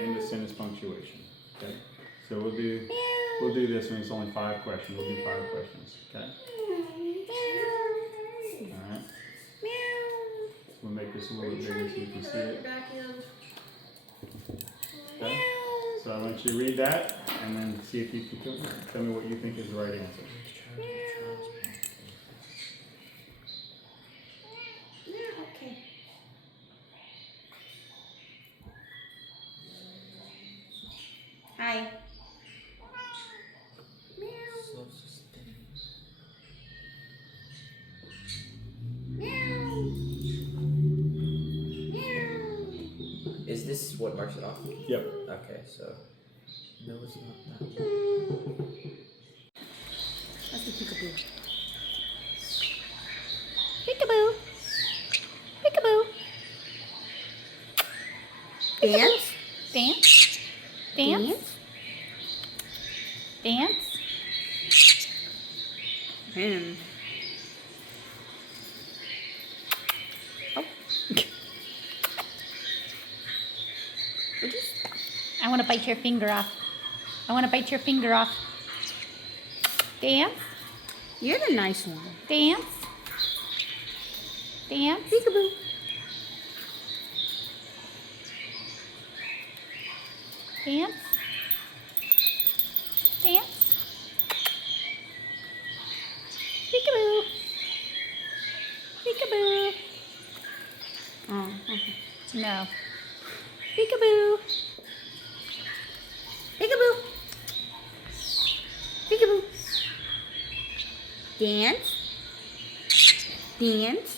And the sentence punctuation. Okay. So we'll do this when it's only 5 questions. We'll do 5 questions. Okay. All right. We'll make this a little bit bigger so you can see it. Okay. So I want you to read that and then see if you can tell me what you think is the right answer. Hi. Is this what marks it off? Yep. Okay, so. No, it's not that. That's the peekaboo. Peekaboo. Peekaboo. Dance. Dance. Dance. Dance. And Oh. would you I want to bite your finger off. I want to bite your finger off. Dance. You're the nice one. Dance. Dance. Peekaboo. Dance. Dance. Peekaboo. Peekaboo. Oh, okay. No. Peekaboo. Peekaboo. Peekaboo. Dance. Dance.